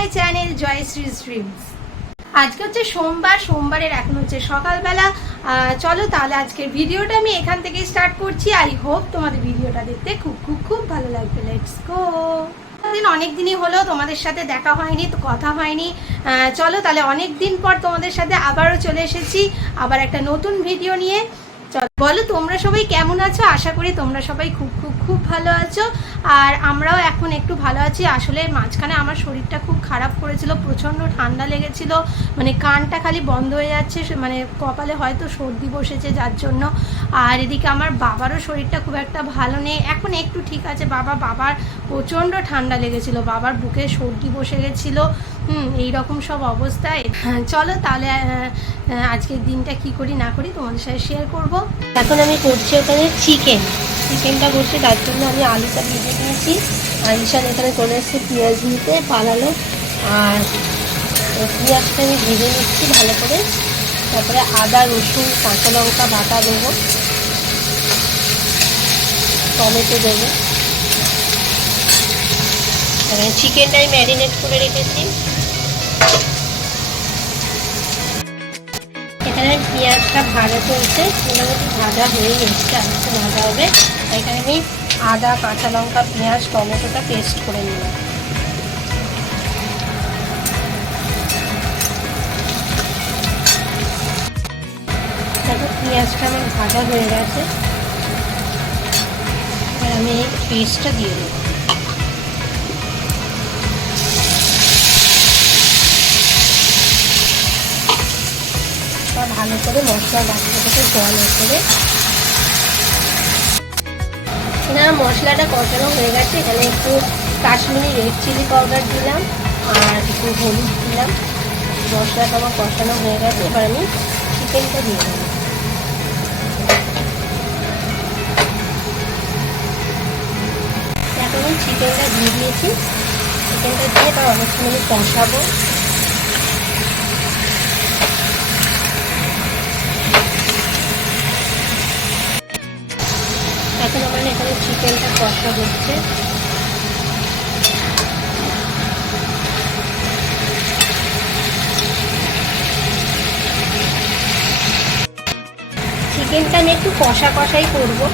My channel জয়শ্রীজ dreams. আজকে হচ্ছে সোমবারের এখন হচ্ছে সকালবেলা। চলো তাহলে আজকের ভিডিওটা আমি এখান থেকেই স্টার্ট করছি। আই হোপ তোমাদের ভিডিওটা দেখতে খুব খুব খুব ভালো লাগবে। Let's go. অনেক দিনই হলো তোমাদের সাথে দেখা হয়নি, তো কথা হয়নি। চলো তাহলে অনেক দিন পর তোমাদের সাথে আবারও চলে এসেছি, আবার একটা নতুন ভিডিও নিয়ে। বলো তোমরা সবাই কেমন আছো? আশা করি তোমরা সবাই খুব খুব খুব ভালো আছো, আর আমরাও এখন একটু ভালো আছি। আসলে মাঝখানে আমার শরীরটা খুব খারাপ করেছিল, প্রচণ্ড ঠান্ডা লেগেছিল, মানে কানটা খালি বন্ধ হয়ে যাচ্ছে, মানে কপালে হয়তো সর্দি বসেছে যার জন্য। আর এদিকে আমার বাবারও শরীরটা খুব একটা ভালো নেই, এখন একটু ঠিক আছে। বাবার প্রচণ্ড ঠান্ডা লেগেছিল, বাবার বুকে সর্দি বসে গেছিলো। এইরকম সব অবস্থায়। চলো তাহলে আজকের দিনটা কি করি না করি তোমাদের সাথে শেয়ার করব। এখন আমি করছি ওখানে চিকেনটা বসে, তার জন্য আমি আলুটা ভেজে নিয়েছি। আর ঈশান এখানে চলে এসেছে পেঁয়াজ নিতে, পালালো। আর পেঁয়াজটা আমি ভেজে নিচ্ছি ভালো করে, তারপরে আদা রসুন কাঁচা লঙ্কা বাটা দেবো, টমেটো দেবো। এখানে চিকেনটাই ম্যারিনেট করে রেখেছি। এখানে পেঁয়াজটা ভাজা চলছে, মোটামুটি ভাজা হয়ে এসছে, আর একটু ভাজা হবে। এখানে আমি আদা কাঁচা লঙ্কা পেঁয়াজ টমেটোটা পেস্ট করে নিলাম। তারপর পেঁয়াজটা আমার ভাজা হয়ে গেছে, আর আমি এই পেস্টটা দিয়ে দেবো। ভালো করে মশলা বাটিটা থেকে জল করে এখানে মশলাটা কষানো হয়ে গেছে। এখানে একটু কাশ্মীরি রেড চিলি পাউডার দিলাম, আর একটু হলুদ দিলাম। মশলাটা আমার কষানো হয়ে গেছে, এবার আমি চিকেনটা দিয়ে দেবো। এখন আমি চিকেনটা দিয়ে দিয়েছি, চিকেনটা দিয়ে তার অনেকক্ষণ আমি কষাবো। এখন আমার এখানে চিকেনটা কষা হচ্ছে। চিকেনটা আমি একটু কষাই করবো,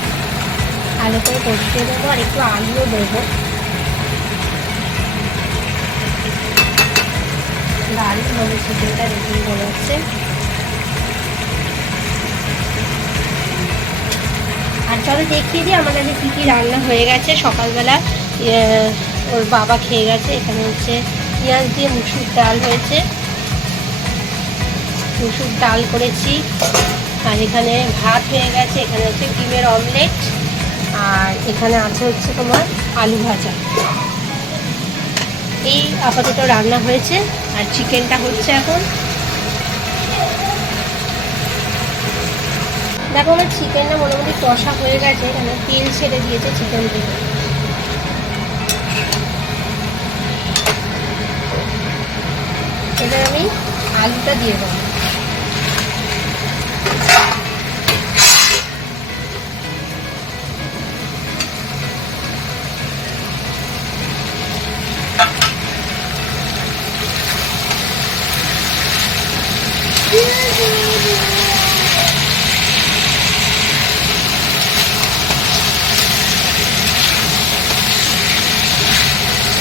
ভালো করে কষিয়ে দেবো, আর একটু আলুও দেবো। দারুণভাবে চিকেনটা রেডি হয়ে যাচ্ছে। আর চলো দেখিয়ে দিই আমার কাছে কী কী রান্না হয়ে গেছে সকালবেলা। ওর বাবা খেয়ে গেছে। এখানে হচ্ছে পেঁয়াজ দিয়ে মুসুর ডাল হয়েছে, মুসুর ডাল করেছি। আর এখানে ভাত হয়ে গেছে, এখানে হচ্ছে ডিমের অমলেট, আর এখানে আছে হচ্ছে তোমার আলু ভাজা। এই আপাতত রান্না হয়েছে, আর চিকেনটা হচ্ছে এখন। দেখো আমার চিকেনটা মোটামুটি কষা হয়ে গেছে, এখানে তেল ছেড়ে দিয়েছে চিকেন দিয়ে। এবার আমি আলুটা দিয়ে দেবো।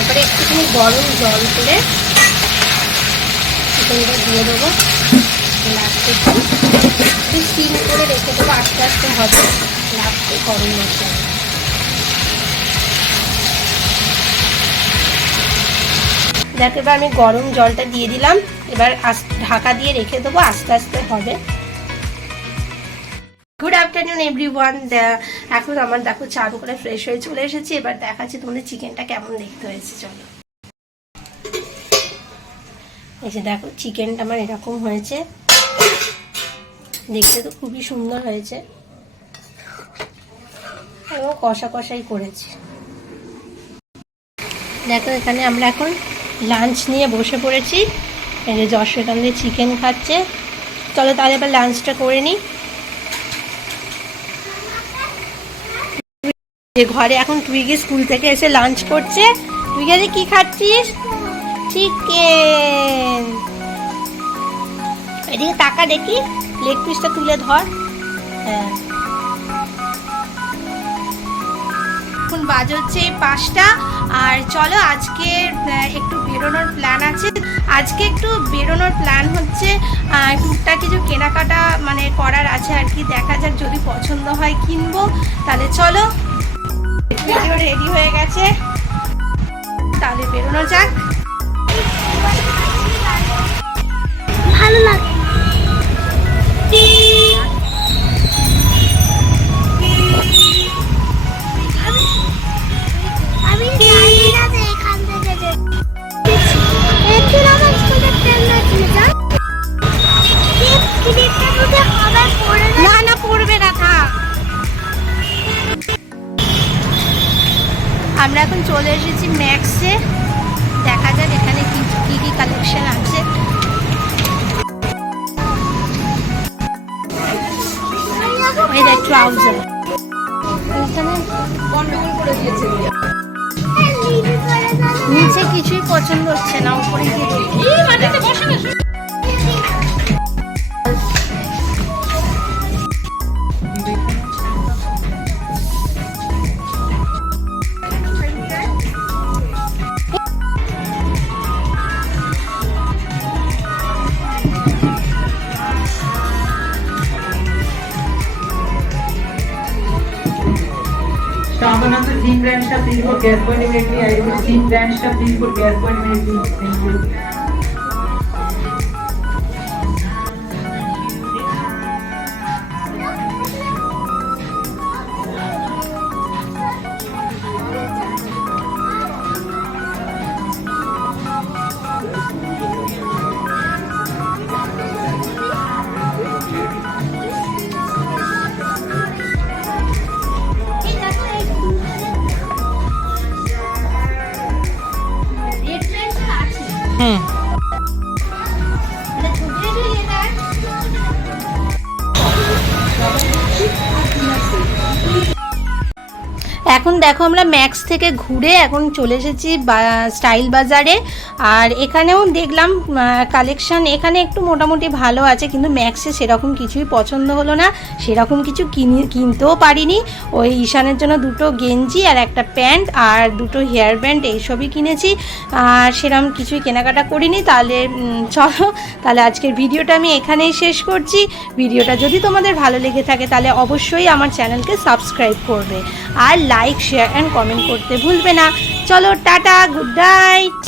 এবারে একটুখানি গরম জল করে চিকেনটা দিয়ে দেবো। লাস্টে একটু স্টিম করে রেখে দেবো, আস্তে আস্তে হবে। লাস্টে গরম মশলা দেখো। এবার আমি গরম জলটা দিয়ে দিলাম, এবার ঢাকা দিয়ে রেখে দেবো, আস্তে আস্তে হবে। Good afternoon everyone. এখন আমার দেখো চান করে ফ্রেশ হয়ে চলে এসেছি। এবার দেখাচ্ছি তোমাদের চিকেনটা কেমন দেখতে হয়েছে। চলো, এই যে দেখো চিকেনটা আমার এরকম হয়েছে, দেখতে তো খুবই সুন্দর হয়েছে, এবং কষাই করেছি। দেখো এখানে আমরা এখন লাঞ্চ নিয়ে বসে পড়েছি। এই যে যশ এখান দিয়ে চিকেন খাচ্ছে। চলো তাহলে এবার লাঞ্চটা করে নিই। যে ঘরে এখন টুইগি স্কুল থেকে এসে লাঞ্চ করছে। টুইগি কি খাচ্ছিস? চিকেন। এদিকে টাকা দেখি, লেগ পিসটা তুলে ধর। হ্যাঁ, এখন বাজে হচ্ছে 5টা। আর চলো আজকে একটু বেরোনোর প্ল্যান আছে। আজকে একটু বেরোনোর প্ল্যান হচ্ছে, টুকটাক কিছু কেনাকাটা মানে করার আছে আর কি। দেখা যাক, যদি পছন্দ হয় কিনবো। তাহলে চলো, ভিডিও রেডি হয়ে গেছে, তাহলে বেরোনো যাক। ভালো লাগে। আমি জানি না যে এখান থেকে একদিন আমার স্কুলে ট্রেন ছিল, জান ক্লিপটা বুঝে হবে পড়ে না না, পড়বে না, থাক। আমরা এখন চলে এসেছি ম্যাক্সে। দেখা যাক এখানে কি কি কালেকশন আছে। এই দেখ ট্রাউজার, এখানে গন্ডগোল করে দিয়েছে। নিচে কিছুই পছন্দ হচ্ছে না, উপরে গিয়ে দেখি। Shamananda theme branch का please put gas point immediately. I will theme branch का please put gas point immediately. Thank you. এখন দেখো আমরা ম্যাক্স থেকে ঘুরে এখন চলে এসেছি স্টাইল বাজারে। আর এখানেও দেখলাম কালেকশান এখানে একটু মোটামুটি ভালো আছে, কিন্তু ম্যাক্সে সেরকম কিছুই পছন্দ হলো না, সেরকম কিছু কিনতেও পারিনি। ওই ঈশানের জন্য দুটো গেঞ্জি আর একটা প্যান্ট আর দুটো হেয়ার ব্যান্ড এইসবই কিনেছি, আর সেরকম কিছুই কেনাকাটা করিনি। তাহলে চলো, তাহলে আজকের ভিডিওটা আমি এখানেই শেষ করছি। ভিডিওটা যদি তোমাদের ভালো লেগে থাকে তাহলে অবশ্যই আমার চ্যানেলকে সাবস্ক্রাইব করবে, আর লাইক শেয়ার অ্যান্ড কমেন্ট করতে ভুলবে না। চলো টাটা, গুড নাইট।